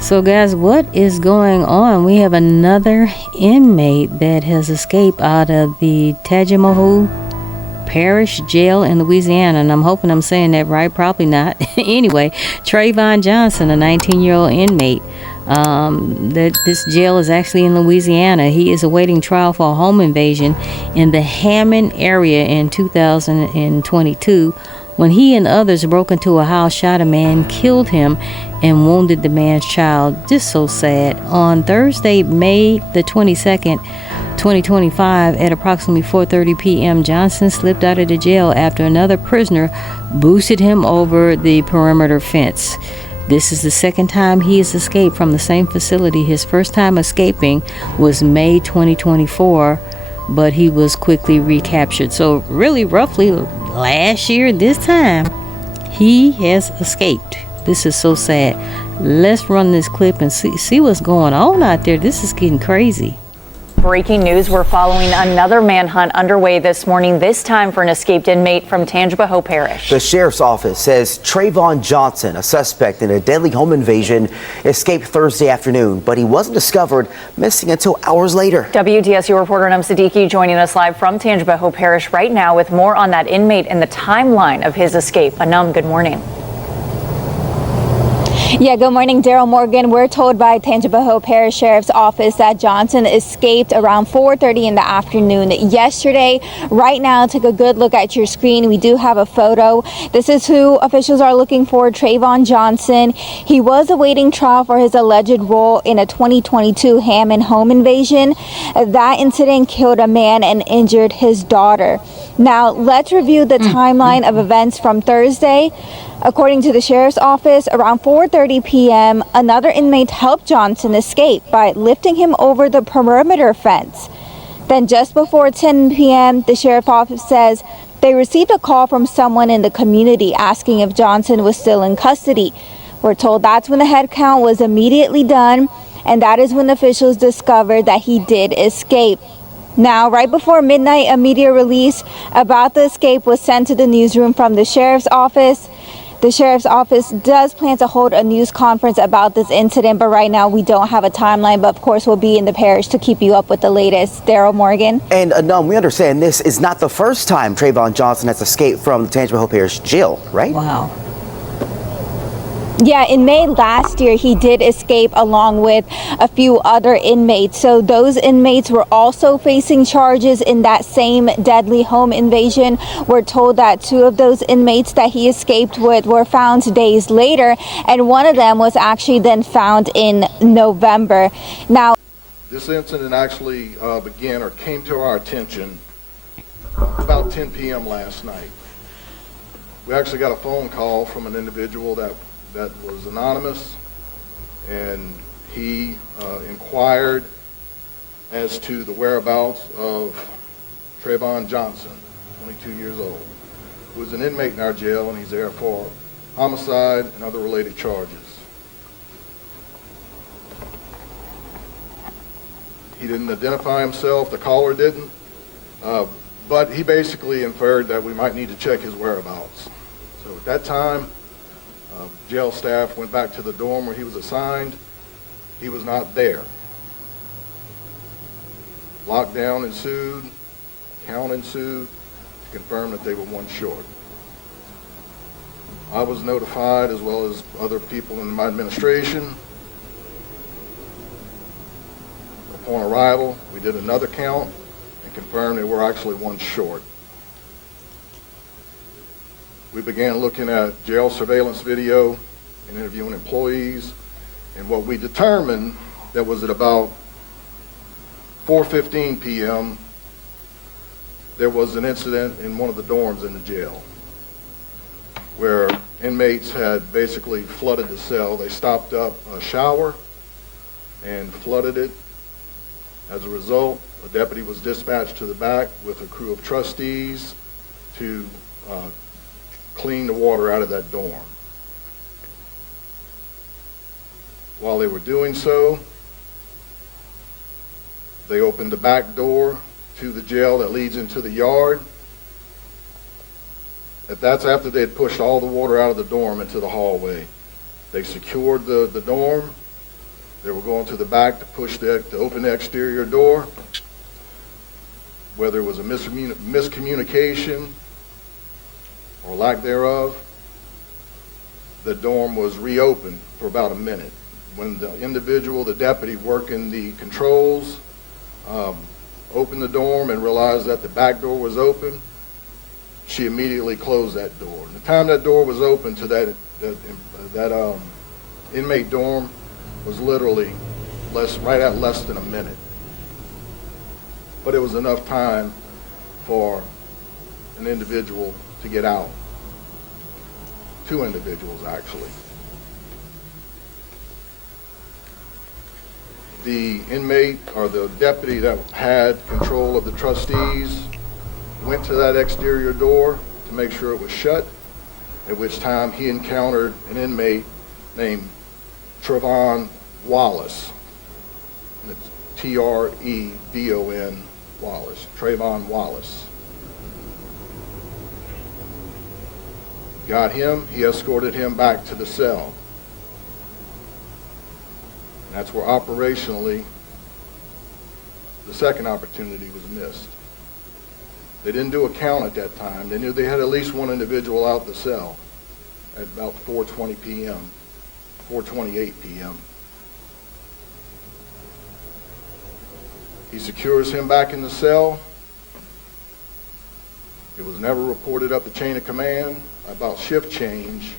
So guys, what is going on? We have another inmate that has escaped out of the Tangipahoa Parish Jail in Louisiana, and I'm hoping I'm saying that right, probably not. Anyway, Trayvon Johnson, a 19-year-old inmate. This jail is actually in Louisiana. He is awaiting trial for a home invasion in the Hammond area in 2022 when he and others broke into a house, shot a man, killed him, and wounded the man's child. Just so sad. On Thursday, May the 22nd, 2025, at approximately 4:30 p.m., Johnson slipped out of the jail after another prisoner boosted him over the perimeter fence. This is the second time he has escaped from the same facility. His first time escaping was May 2024, but he was quickly recaptured. So really, roughly last year, this time, he has escaped. This is so sad. Let's run this clip and see what's going on out there. This is getting crazy. Breaking news, we're following another manhunt underway this morning, this time for an escaped inmate from Tangipahoa Parish. The sheriff's office says Trayvon Johnson, a suspect in a deadly home invasion, escaped Thursday afternoon, but he wasn't discovered, missing until hours later. WTSU reporter Anam Siddiqui joining us live from Tangipahoa Parish right now with more on that inmate and the timeline of his escape. Anam, good morning. Yeah, good morning, Daryl Morgan. We're told by Tangipahoa Parish Sheriff's Office that Johnson escaped around 4:30 in the afternoon yesterday. Right now, take a good look at your screen. We do have a photo. This is who officials are looking for, Trayvon Johnson. He was awaiting trial for his alleged role in a 2022 Hammond home invasion. That incident killed a man and injured his daughter. Now, let's review the timeline of events from Thursday. According to the sheriff's office, around 4:30 p.m., another inmate helped Johnson escape by lifting him over the perimeter fence. Then just before 10 p.m., the sheriff's office says they received a call from someone in the community asking if Johnson was still in custody. We're told that's when the head count was immediately done, and that is when officials discovered that he did escape. Now, right before midnight, a media release about the escape was sent to the newsroom from the sheriff's office. The sheriff's office does plan to hold a news conference about this incident, but right now we don't have a timeline, but of course we'll be in the parish to keep you up with the latest. Daryl Morgan. And we understand this is not the first time Trayvon Johnson has escaped from the Tangipahoa Parish Jail, right? Wow. Yeah, in May last year, he did escape along with a few other inmates. So those inmates were also facing charges in that same deadly home invasion. We're told that two of those inmates that he escaped with were found days later, and one of them was actually then found in November. Now, this incident actually began or came to our attention about 10 p.m. last night. We actually got a phone call from an individual that was anonymous, and he inquired as to the whereabouts of Trayvon Johnson, 22 years old, who is an inmate in our jail, and he's there for homicide and other related charges. He didn't identify himself, the caller didn't, but he basically inferred that we might need to check his whereabouts. So at that time, jail staff went back to the dorm where he was assigned. He was not there. Lockdown ensued, count ensued to confirm that they were one short. I was notified, as well as other people in my administration. Upon arrival, we did another count and confirmed they were actually one short. We began looking at jail surveillance video and interviewing employees, and what we determined that was at about 4:15 p.m. there was an incident in one of the dorms in the jail where inmates had basically flooded the cell. They stopped up a shower and flooded it. As a result, a deputy was dispatched to the back with a crew of trustees to clean the water out of that dorm. While they were doing so, they opened the back door to the jail that leads into the yard. That's after they had pushed all the water out of the dorm into the hallway. They secured the dorm, They were going to the back to to open the exterior door. Whether it was a miscommunication or lack thereof, the dorm was reopened for about a minute. When the individual, the deputy working the controls, opened the dorm and realized that the back door was open, she immediately closed that door. And the time that door was open to that inmate dorm was literally right at less than a minute. But it was enough time for an individual to get out. 2 individuals, actually. The inmate, or the deputy that had control of the trustees, went to that exterior door to make sure it was shut, at which time he encountered an inmate named Trevon Wallace. And it's Tredon Wallace, Trayvon Wallace. Got him, he escorted him back to the cell. And that's where operationally the second opportunity was missed. They didn't do a count at that time. They knew they had at least one individual out the cell at about 4:20 p.m., 4:28 p.m. He secures him back in the cell. It was never reported up the chain of command. About shift change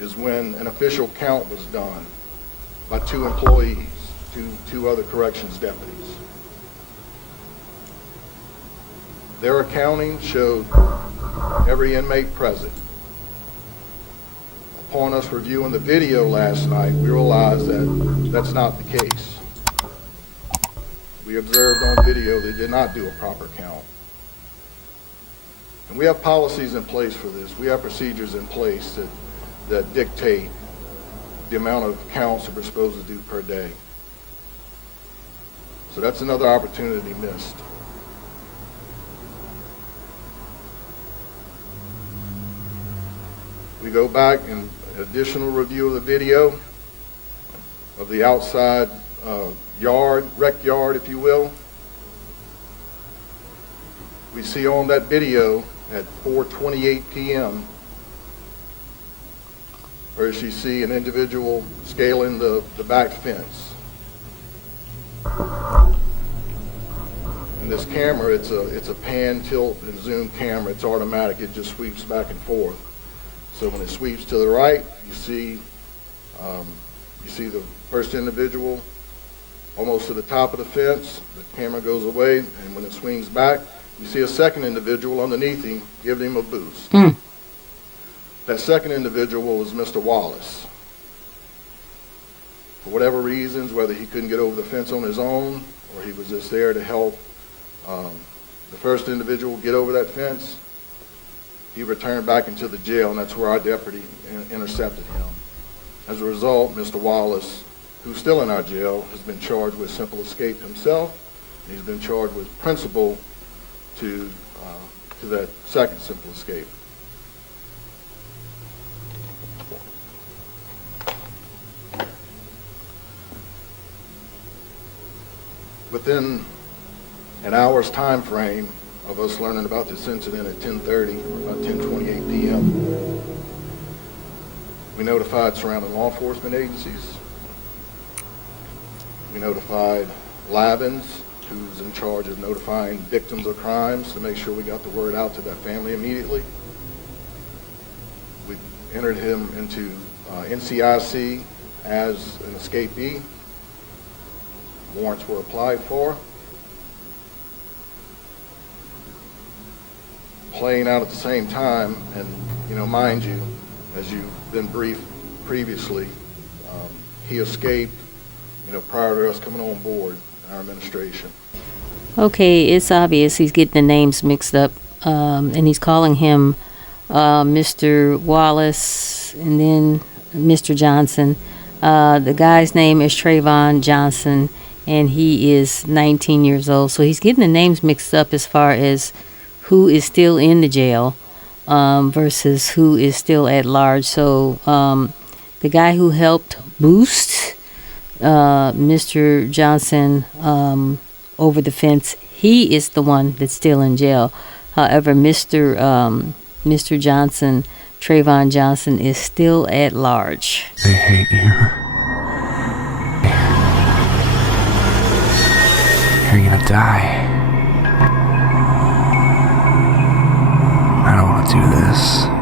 is when an official count was done by 2 employees, two other corrections deputies. Their accounting showed every inmate present. Upon us reviewing the video last night, we realized that that's not the case. We observed on video they did not do a proper count. And we have policies in place for this. We have procedures in place that dictate the amount of counts that we're supposed to do per day. So that's another opportunity missed. We go back and additional review of the video of the outside rec yard, if you will. We see on that video at 4:28 p.m. where you see an individual scaling the back fence. And this camera, it's a pan, tilt, and zoom camera. It's automatic. It just sweeps back and forth. So when it sweeps to the right, you see the first individual almost to the top of the fence. The camera goes away, and when it swings back, you see a second individual underneath him giving him a boost. That second individual was Mr. Wallace. For whatever reasons, whether he couldn't get over the fence on his own or he was just there to help the first individual get over that fence, he returned back into the jail, and that's where our deputy intercepted him. As a result, Mr. Wallace, who's still in our jail, has been charged with simple escape himself. He's been charged with principal to that second simple escape. Within an hour's time frame of us learning about this incident at 10:30 or about 10:28 p.m., we notified surrounding law enforcement agencies. We notified Lavins, who's in charge of notifying victims of crimes, to make sure we got the word out to that family immediately. We entered him into NCIC as an escapee. Warrants were applied for. Playing out at the same time, and mind you, as you've been briefed previously, he escaped prior to us coming on board in our administration. Okay, it's obvious he's getting the names mixed up, and he's calling him Mr. Wallace and then Mr. Johnson. The guy's name is Trayvon Johnson, and he is 19 years old. So he's getting the names mixed up as far as who is still in the jail versus who is still at large. So the guy who helped boost Mr. Johnson over the fence. He is the one that's still in jail. However, Mr. Johnson, Trayvon Johnson, is still at large. They hate you. You're gonna die. I don't want to do this.